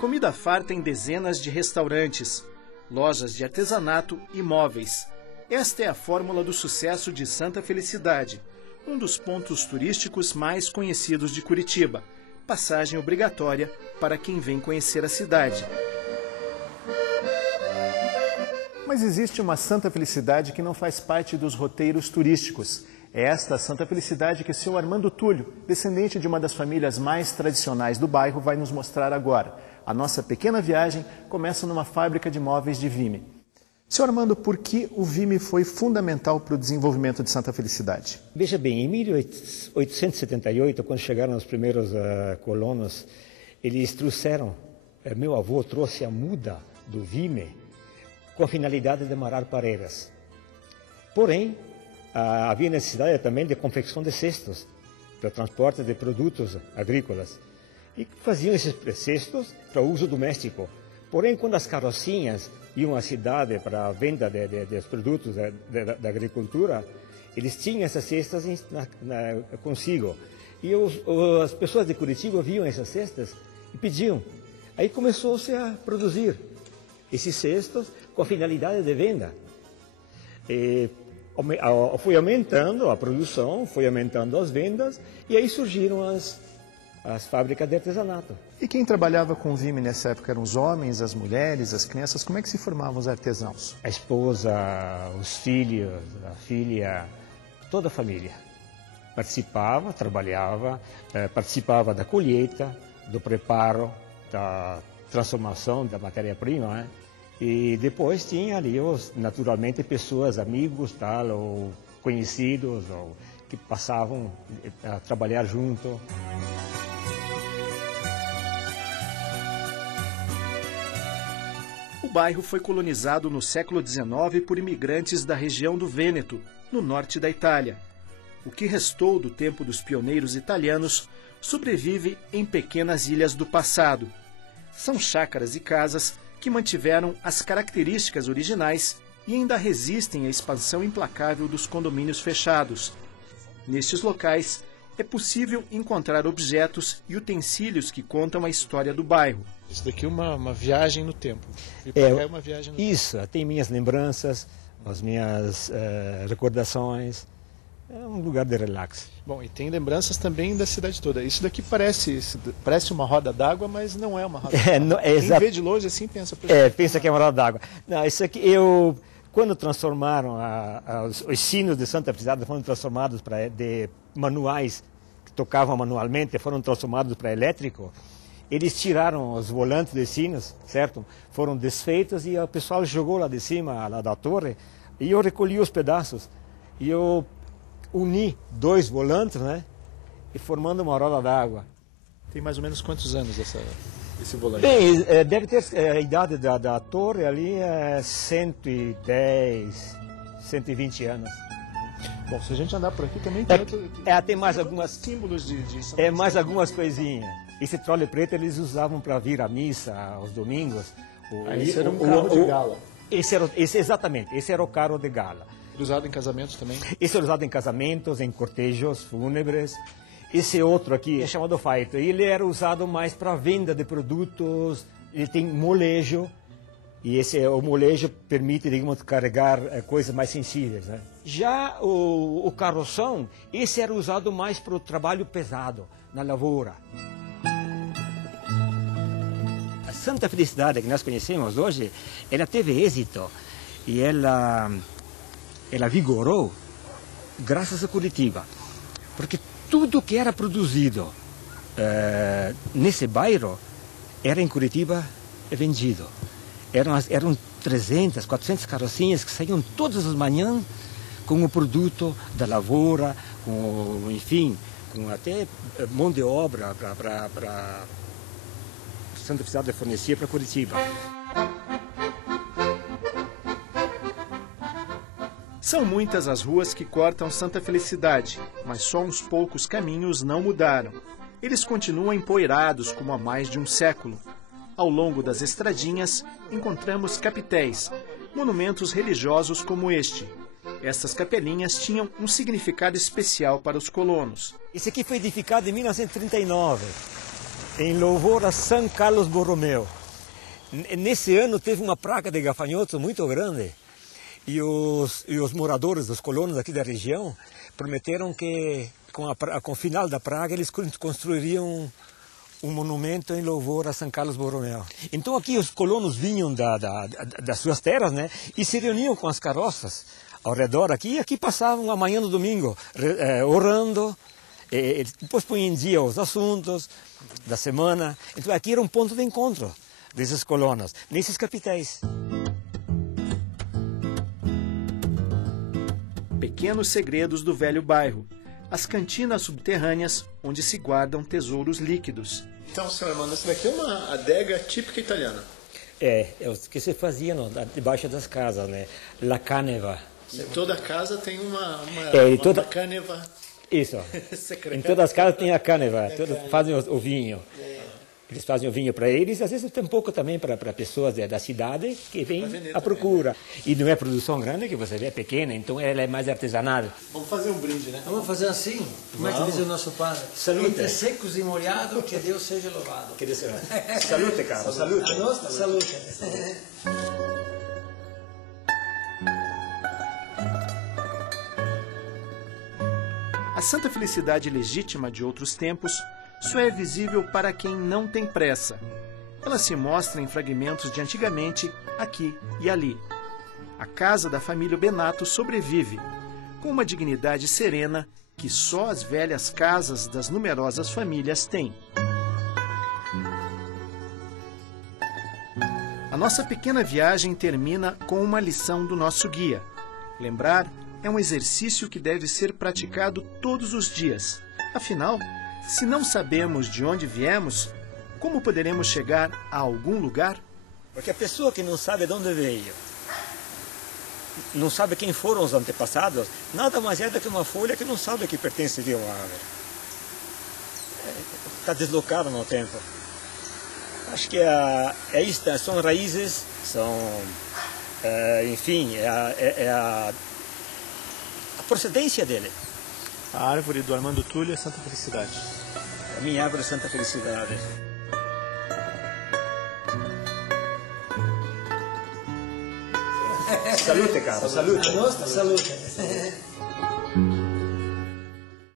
Comida farta em dezenas de restaurantes, lojas de artesanato e móveis. Esta é a fórmula do sucesso de Santa Felicidade, um dos pontos turísticos mais conhecidos de Curitiba. Passagem obrigatória para quem vem conhecer a cidade. Mas existe uma Santa Felicidade que não faz parte dos roteiros turísticos. É esta Santa Felicidade que o seu Armando Túlio, descendente de uma das famílias mais tradicionais do bairro, vai nos mostrar agora. A nossa pequena viagem começa numa fábrica de móveis de Vime. Seu Armando, por que o Vime foi fundamental para o desenvolvimento de Santa Felicidade? Veja bem, em 1878, quando chegaram os primeiros colonos, eles trouxeram, meu avô trouxe a muda do Vime com a finalidade de amarrar pareiras. Porém, havia necessidade também de confecção de cestos para o transporte de produtos agrícolas. E faziam esses cestos para uso doméstico. Porém, quando as carrocinhas iam à cidade para a venda dos produtos da agricultura, eles tinham essas cestas consigo. E as pessoas de Curitiba viam essas cestas e pediam. Aí começou-se a produzir esses cestos com a finalidade de venda. E foi aumentando a produção, foi aumentando as vendas, e aí surgiram as fábricas de artesanato. E quem trabalhava com o Vime nessa época eram os homens, as mulheres, as crianças? Como é que se formavam os artesãos? A esposa, os filhos, a filha, toda a família participava, trabalhava, participava da colheita, do preparo, da transformação da matéria-prima, né? E depois tinha ali, naturalmente, pessoas, amigos, tal, ou conhecidos, ou que passavam a trabalhar junto. O bairro foi colonizado no século XIX por imigrantes da região do Vêneto, no norte da Itália. O que restou do tempo dos pioneiros italianos sobrevive em pequenas ilhas do passado. São chácaras e casas que mantiveram as características originais e ainda resistem à expansão implacável dos condomínios fechados. Nestes locais, é possível encontrar objetos e utensílios que contam a história do bairro. Isso daqui é uma viagem no tempo. É uma viagem no isso, tem minhas lembranças, as minhas recordações. É um lugar de relax. Bom, e tem lembranças também da cidade toda. Isso daqui parece uma roda d'água, mas não é uma roda d'água. Quem vê de longe assim pensa... pensa que é uma roda d'água. Não, isso aqui, quando transformaram os sinos de Santa Felicidade, foram transformados de manuais, que tocavam manualmente, foram transformados para elétrico, eles tiraram os volantes de sinos, certo? Foram desfeitos e o pessoal jogou lá de cima, lá da torre, e eu recolhi os pedaços. E eu uni dois volantes, né? E formando uma roda d'água. Tem mais ou menos quantos anos esse volante? Bem, deve ter a idade da torre ali, 110, 120 anos. Bom, se a gente andar por aqui também tem mais algumas símbolos de mais algumas coisinhas. Esse trole preto eles usavam para vir à missa aos domingos. Esse era um carro de gala. Esse era o carro de gala. Usado em casamentos também? Esse é usado em casamentos, em cortejos fúnebres. Esse outro aqui é chamado faito. Ele era usado mais para venda de produtos. Ele tem molejo. E o molejo permite, digamos, carregar coisas mais sensíveis, né? Já o carroção, esse era usado mais para o trabalho pesado, na lavoura. A Santa Felicidade que nós conhecemos hoje, ela teve êxito. E ela vigorou graças a Curitiba, porque tudo que era produzido nesse bairro era em Curitiba vendido. Eram 300, 400 carrocinhas que saíam todas as manhãs com o produto da lavoura, enfim, com até mão de obra para Santa Felicidade fornecer para Curitiba. São muitas as ruas que cortam Santa Felicidade, mas só uns poucos caminhos não mudaram. Eles continuam empoeirados como há mais de um século. Ao longo das estradinhas, encontramos capitéis, monumentos religiosos como este. Essas capelinhas tinham um significado especial para os colonos. Esse aqui foi edificado em 1939. em louvor a São Carlos Borromeu. Nesse ano teve uma praga de gafanhotos muito grande e os moradores, os colonos aqui da região, prometeram que com o final da praga eles construiriam um monumento em louvor a São Carlos Borromeu. Então aqui os colonos vinham das suas terras, né, e se reuniam com as carroças ao redor aqui, e aqui passavam a manhã do domingo orando, depois punham em dia os assuntos da semana. Então aqui era um ponto de encontro desses colonos, nesses capitéis. Pequenos segredos do velho bairro. As cantinas subterrâneas onde se guardam tesouros líquidos. Então, senhor Armando, essa daqui é uma adega típica italiana. É o que se fazia debaixo das casas, né? La caneva. E toda casa tem uma caneva. Isso. Em todas as casas tem a caneva, todos fazem o vinho. Eles fazem o vinho para eles, às vezes tem um pouco também para pessoas da cidade que vêm à procura. E não é produção grande, que você vê, é pequena, então ela é mais artesanal. Vamos fazer um brinde, né? Vamos fazer assim, como é que diz o nosso padre? Salute. Entre secos e molhados, que Deus seja louvado. Que Deus seja. Salute, cara, salute. A nossa salute. A santa felicidade legítima de outros tempos só é visível para quem não tem pressa. Ela se mostra em fragmentos de antigamente, aqui e ali. A casa da família Benato sobrevive, com uma dignidade serena que só as velhas casas das numerosas famílias têm. A nossa pequena viagem termina com uma lição do nosso guia. Lembrar é um exercício que deve ser praticado todos os dias. Afinal, se não sabemos de onde viemos, como poderemos chegar a algum lugar? Porque a pessoa que não sabe de onde veio, não sabe quem foram os antepassados, nada mais é do que uma folha que não sabe que pertence a uma árvore. Está deslocada no tempo. Acho que é isso, são raízes, enfim, a procedência dele. A árvore do Armando Túlio é Santa Felicidade. A minha árvore é Santa Felicidade. Salute, cara, salute. A nossa salute.